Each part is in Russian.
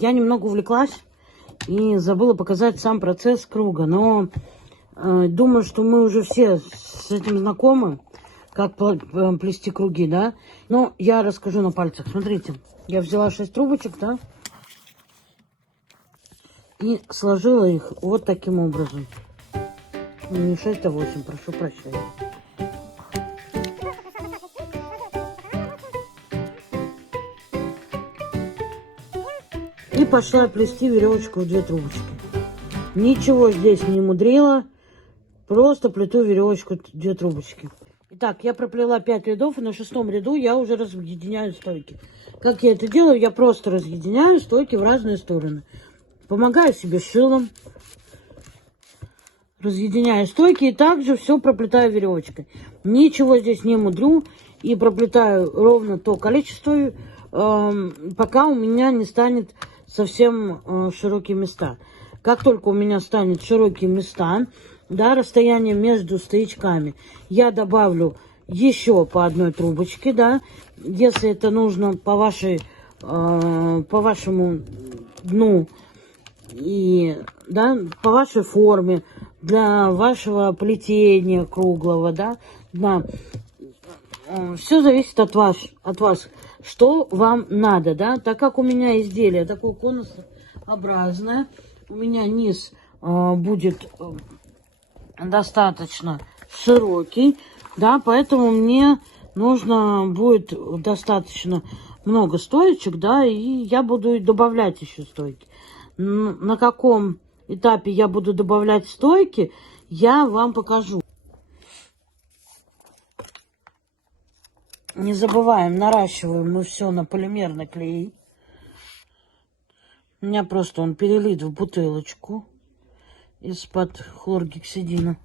Я немного увлеклась и забыла показать сам процесс круга. Но думаю, что мы уже все с этим знакомы, как плести круги, да. Но я расскажу на пальцах. Смотрите, я взяла 6 трубочек, да, и сложила их вот таким образом. Не 6, а 8, прошу прощения. И пошла плести веревочку в 2 трубочки. Ничего здесь не мудрила. Просто плету веревочку в 2 трубочки. Итак, я проплела 5 рядов, и на 6-м ряду я уже разъединяю стойки. Как я это делаю? Я просто разъединяю стойки в разные стороны. Помогаю себе шилом. Разъединяю стойки и также все проплетаю веревочкой. Ничего здесь не мудрю. И проплетаю ровно то количество, пока у меня не станет совсем широкие места. Как только у меня станет широкие места, да, расстояние между стоячками, я добавлю еще по 1 трубочке, да, если это нужно по вашему дну и, да, по вашей форме, для вашего плетения круглого, да, дна. Все зависит от вас, что вам надо, да. Так как у меня изделие такое конусообразное, у меня низ будет достаточно широкий, да, поэтому мне нужно будет достаточно много стоечек, да, и я буду добавлять еще стойки. На каком этапе я буду добавлять стойки, я вам покажу. Не забываем, наращиваем мы все на полимерный клей. У меня просто он перелит в бутылочку из-под хлоргексидина.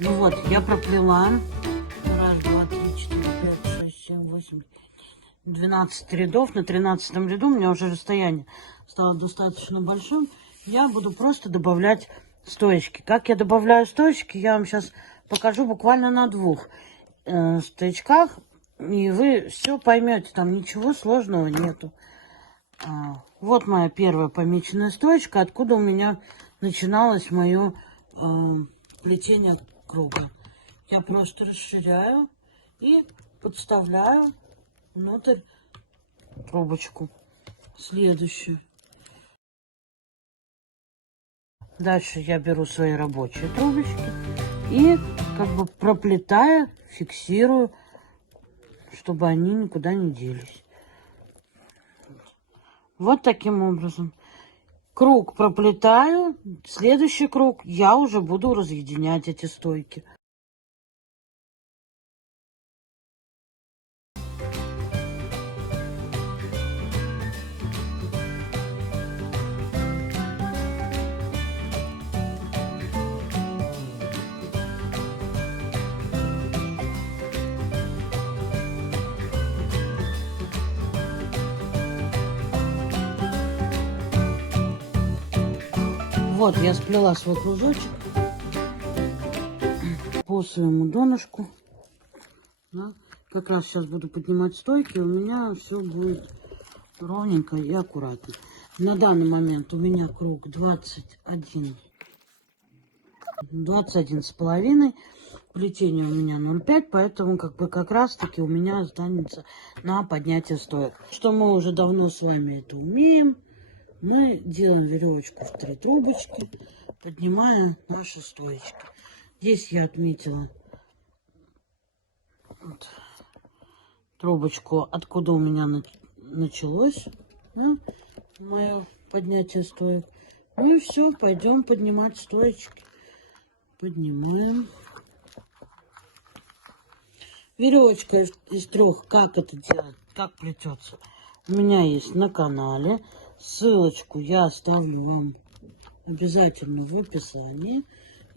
Ну вот, я проплела. Раз, два, три, четыре, пять, шесть, семь, восемь, 12 рядов. На 13-м ряду у меня уже расстояние стало достаточно большим. Я буду просто добавлять стоечки. Как я добавляю стоечки, я вам сейчас покажу буквально на 2 стоячках. И вы все поймете, там ничего сложного нету. Вот моя первая помеченная стоечка, откуда у меня начиналось мое плетение круга. Я просто расширяю и подставляю внутрь трубочку. Следующую. Дальше я беру свои рабочие трубочки и как бы проплетаю, фиксирую, чтобы они никуда не делись. Вот таким образом. Круг проплетаю, следующий круг я уже буду разъединять эти стойки. Вот, я сплела свой кружочек по своему донышку. Да. Как раз сейчас буду поднимать стойки, у меня все будет ровненько и аккуратно. На данный момент у меня круг 21 с половиной. Плетение у меня 0,5, поэтому как раз таки у меня останется на поднятие стоек. Что мы уже давно с вами это умеем. Мы делаем веревочку в 3 трубочки, поднимая наши стоечки. Здесь я отметила вот трубочку, откуда у меня началось, да, мое поднятие стоек. Ну и все, пойдем поднимать стоечки. Поднимаем. Веревочка из 3, как это делать, как плетется, у меня есть на канале. Ссылочку я оставлю вам обязательно в описании.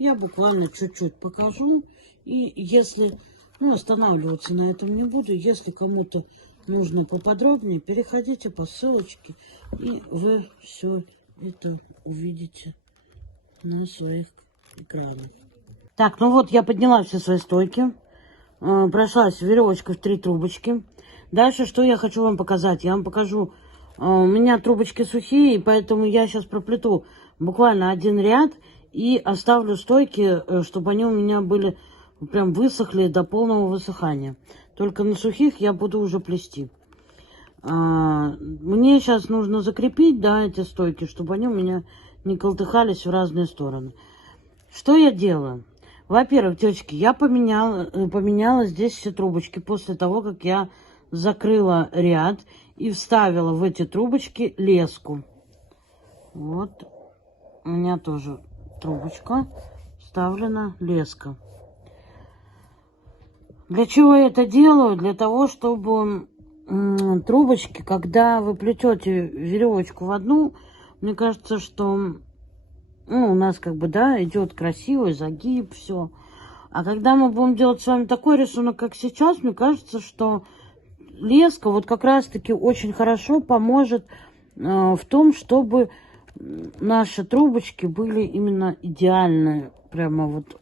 Я буквально чуть-чуть покажу. И если, останавливаться на этом не буду. Если кому-то нужно поподробнее, переходите по ссылочке. И вы все это увидите на своих экрана. Так, ну вот я подняла все свои стойки. Прошлась веревочкой в 3 трубочки. Дальше что я хочу вам показать? Я вам покажу. У меня трубочки сухие, и поэтому я сейчас проплету буквально 1 ряд и оставлю стойки, чтобы они у меня были прям высохли до полного высыхания. Только на сухих я буду уже плести. Мне сейчас нужно закрепить, да, эти стойки, чтобы они у меня не колтыхались в разные стороны. Что я делаю? Во-первых, девочки, я поменяла здесь все трубочки после того, как я закрыла ряд и вставила в эти трубочки леску. Вот у меня тоже трубочка, вставлена леска. Для чего я это делаю? Для того, чтобы трубочки, когда вы плетете веревочку в одну, мне кажется, что у нас как бы, да, идет красивый загиб, все. А когда мы будем делать с вами такой рисунок, как сейчас, мне кажется, что леска вот как раз-таки очень хорошо поможет в том, чтобы наши трубочки были именно идеальные, прямо вот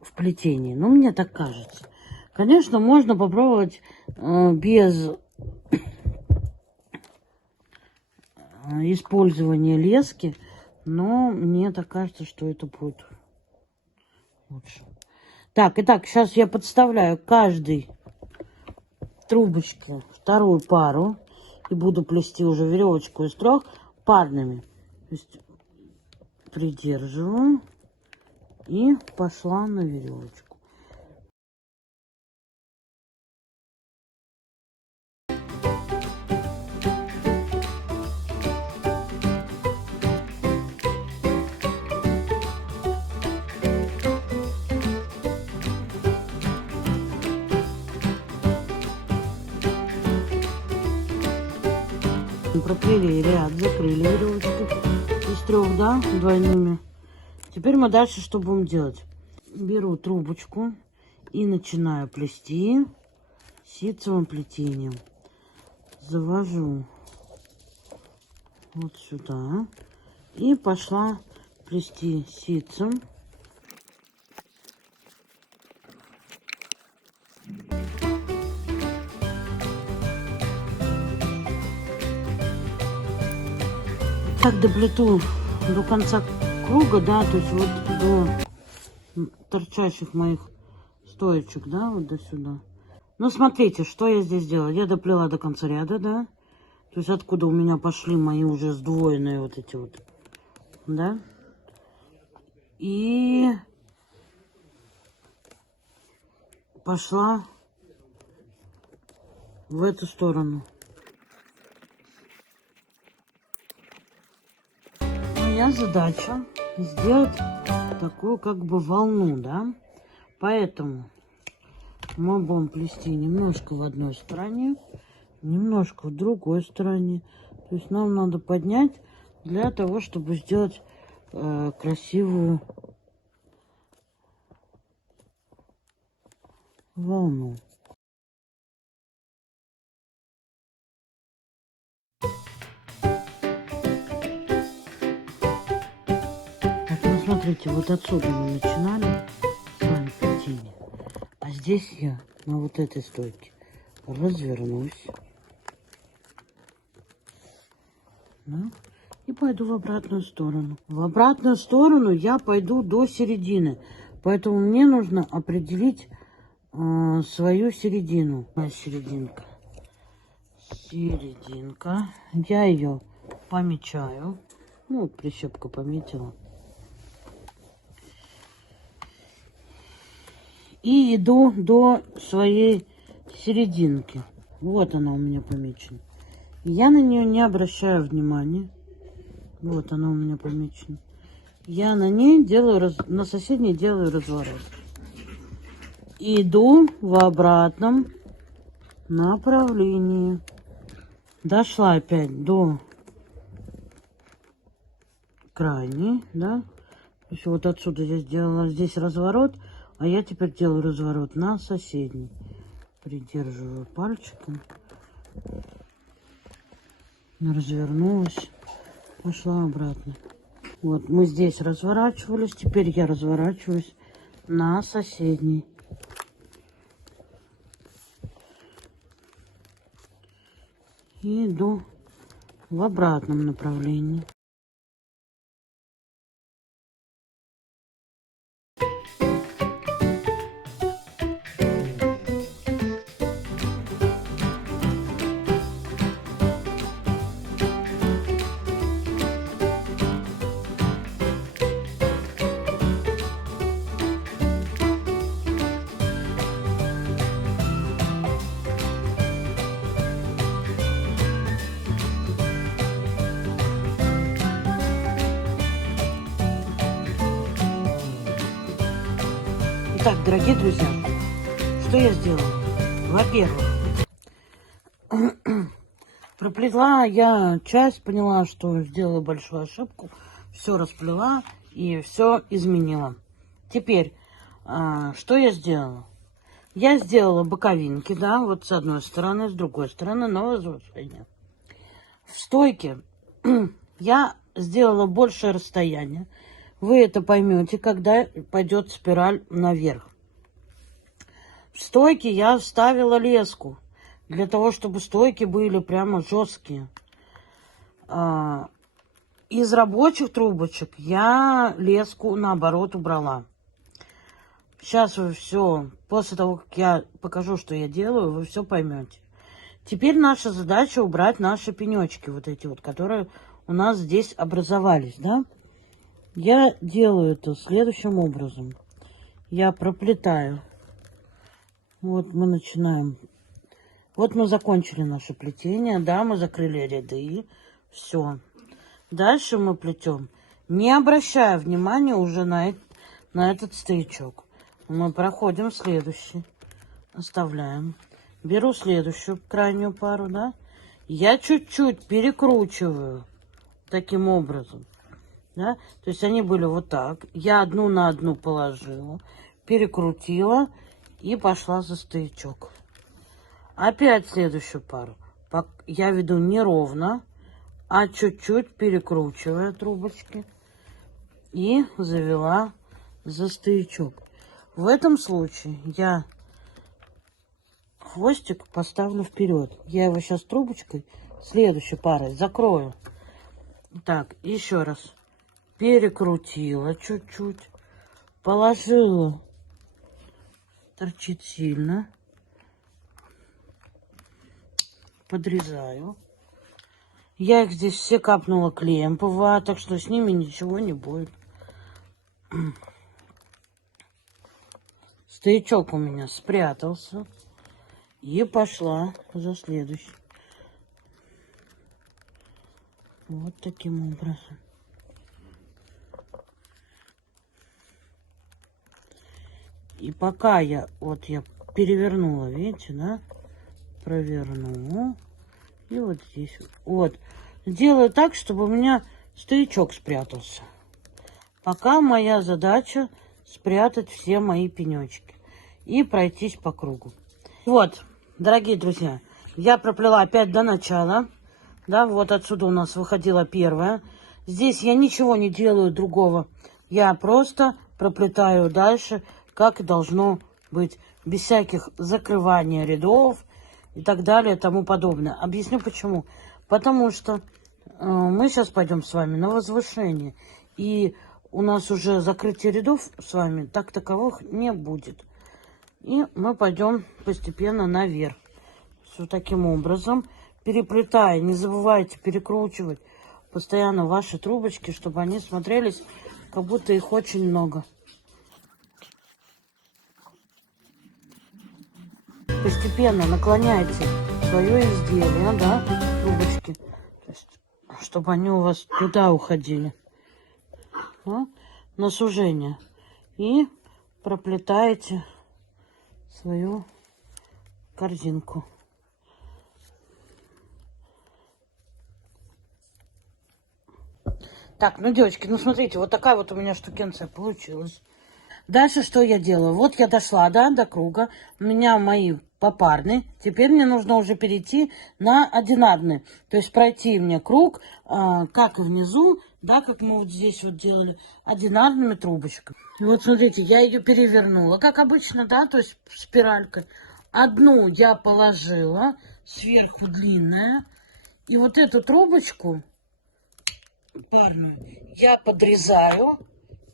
в плетении. Ну, мне так кажется. Конечно, можно попробовать без использования лески, но мне так кажется, что это будет лучше. Так, итак, сейчас я подставляю каждой трубочке вторую пару и буду плести уже веревочку из 3 парными. То есть придерживаю и пошла на веревочку. Проплели ряд, закрыли веревочку из 3, да, двойными. Теперь мы дальше что будем делать? Беру трубочку и начинаю плести ситцевым плетением. Завожу вот сюда и пошла плести ситцем. Так доплету до конца круга, да, то есть вот до торчащих моих стоечек, да, вот до сюда. Ну, смотрите, что я здесь делаю. Я доплела до конца ряда, да, то есть откуда у меня пошли мои уже сдвоенные вот эти вот, да, и пошла в эту сторону. Моя задача сделать такую как бы волну, да, поэтому мы будем плести немножко в одной стороне, немножко в другой стороне. То есть нам надо поднять для того, чтобы сделать красивую волну. Смотрите, вот отсюда мы начинали с вами плетение. А здесь я на вот этой стойке развернусь. Да, и пойду в обратную сторону. В обратную сторону я пойду до середины. Поэтому мне нужно определить свою середину. Серединка. Серединка. Я ее помечаю. Ну, вот прищепка пометила. И иду до своей серединки. Вот она у меня помечена. Я на нее не обращаю внимания. Вот она у меня помечена. Я на ней делаю, на соседней делаю разворот. Иду в обратном направлении. Дошла опять до крайней, да. То есть вот отсюда я сделала здесь разворот. А я теперь делаю разворот на соседний. Придерживаю пальчиком. Развернулась. Пошла обратно. Вот мы здесь разворачивались, теперь я разворачиваюсь на соседний. И иду в обратном направлении. Итак, дорогие друзья, что я сделала? Во-первых, проплела я часть, поняла, что сделала большую ошибку, все расплела и все изменила. Теперь, что я сделала? Я сделала боковинки, да, вот с одной стороны, с другой стороны на возвышение. В стойке я сделала большее расстояние. Вы это поймете, когда пойдет спираль наверх. В стойке я вставила леску, для того, чтобы стойки были прямо жесткие. Из рабочих трубочек я леску, наоборот, убрала. Сейчас вы все, после того, как я покажу, что я делаю, вы все поймете. Теперь наша задача убрать наши пенечки, вот эти вот, которые у нас здесь образовались, да? Я делаю это следующим образом. Я проплетаю. Вот мы начинаем. Вот мы закончили наше плетение, да, мы закрыли ряды. Все. Дальше мы плетем, не обращая внимания уже на этот стоячок. Мы проходим следующий. Оставляем. Беру следующую крайнюю пару, да. Я чуть-чуть перекручиваю таким образом. Да? То есть они были вот так. Я одну на одну положила, перекрутила и пошла за стоячок. Опять следующую пару. Я веду не ровно, а чуть-чуть перекручивая трубочки. И завела за стоячок. В этом случае я хвостик поставлю вперед. Я его сейчас трубочкой следующей парой закрою. Так, еще раз. Перекрутила чуть-чуть. Положила. Торчит сильно. Подрезаю. Я их здесь все капнула клеем ПВА, так что с ними ничего не будет. Стоячок у меня спрятался. И пошла за следующий. Вот таким образом. И пока я перевернула, видите, да? Проверну. И вот здесь. Вот. Делаю так, чтобы у меня стоячок спрятался. Пока моя задача спрятать все мои пенечки. И пройтись по кругу. Вот, дорогие друзья, я проплела опять до начала. Да, вот отсюда у нас выходила первая. Здесь я ничего не делаю другого. Я просто проплетаю дальше, как и должно быть. Без всяких закрывания рядов и так далее, и тому подобное. Объясню почему. Потому что мы сейчас пойдем с вами на возвышение. И у нас уже закрытие рядов с вами так таковых не будет. И мы пойдем постепенно наверх. Все таким образом. Переплетая, не забывайте перекручивать постоянно ваши трубочки, чтобы они смотрелись, как будто их очень много. Постепенно наклоняйте свое изделие, да, трубочки, то есть, чтобы они у вас туда уходили, да, на сужение. И проплетаете свою корзинку. Так, ну, девочки, ну, смотрите, вот такая вот у меня штукенция получилась. Дальше что я делаю? Вот я дошла, да, до круга. У меня мои попарные. Теперь мне нужно уже перейти на одинарный. То есть пройти мне круг, как и внизу, да, как мы вот здесь вот делали, одинарными трубочками. И вот смотрите, я ее перевернула, как обычно, да, то есть спиралькой. Одну я положила, сверху длинная. И вот эту трубочку парную я подрезаю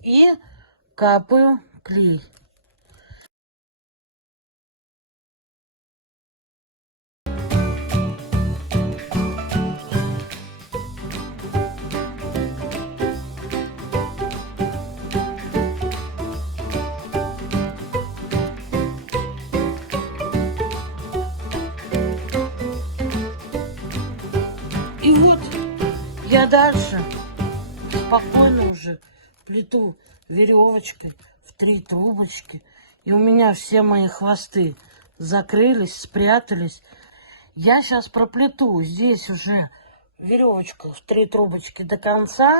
и капаю клей. И вот я дальше спокойно уже плету веревочкой в 3 трубочки. И у меня все мои хвосты закрылись, спрятались. Я сейчас проплету здесь уже веревочку в 3 трубочки до конца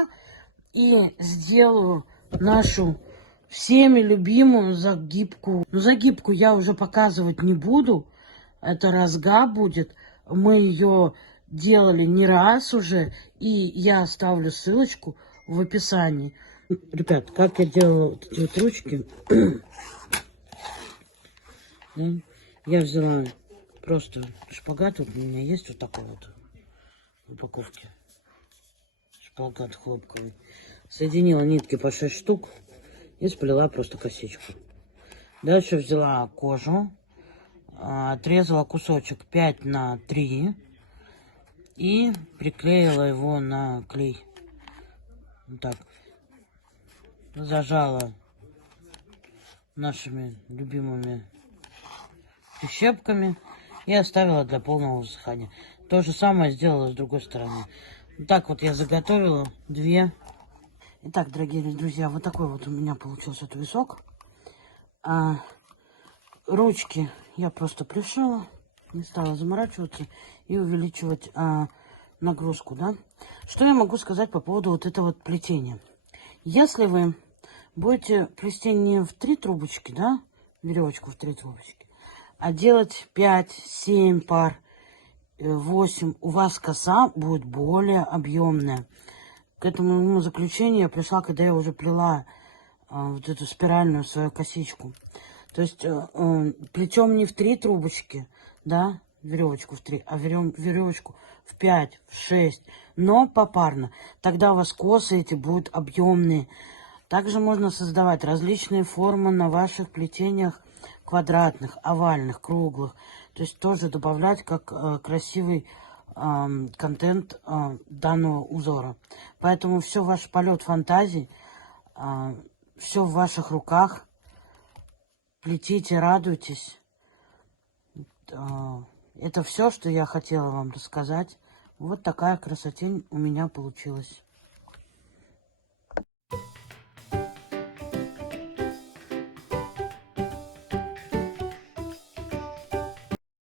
и сделаю нашу всеми любимую загибку. Но загибку я уже показывать не буду. Это разга будет. Мы ее делали не раз уже. И я оставлю ссылочку в описании. Ребят, как я делала вот эти вот ручки. Я взяла просто шпагат. Вот у меня есть вот такой вот в упаковке. Шпагат хлопковый. Соединила нитки по 6 штук и сплела просто косичку. Дальше взяла кожу, отрезала кусочек 5 на 3 и приклеила его на клей. Вот так. Зажала нашими любимыми прищепками и оставила для полного высыхания. То же самое сделала с другой стороны. Вот так вот я заготовила 2. Итак, дорогие друзья, вот такой вот у меня получился туесок. Ручки я просто пришила, не стала заморачиваться и увеличивать нагрузку, да. Что я могу сказать по поводу вот этого вот плетения? Если вы будете плести не в 3 трубочки, да, веревочку в 3 трубочки, а делать 5-7 пар, 8, у вас коса будет более объемная. К этому заключению я пришла, когда я уже плела вот эту спиральную свою косичку. То есть плетем не в 3 трубочки, да, веревочку в 3, а веревочку в 5, в 6, но попарно. Тогда у вас косы эти будут объемные. Также можно создавать различные формы на ваших плетениях, квадратных, овальных, круглых. То есть тоже добавлять как красивый контент данного узора. Поэтому все ваш полет фантазий, все в ваших руках. Плетите, радуйтесь. Это все, что я хотела вам рассказать. Вот такая красотень у меня получилась.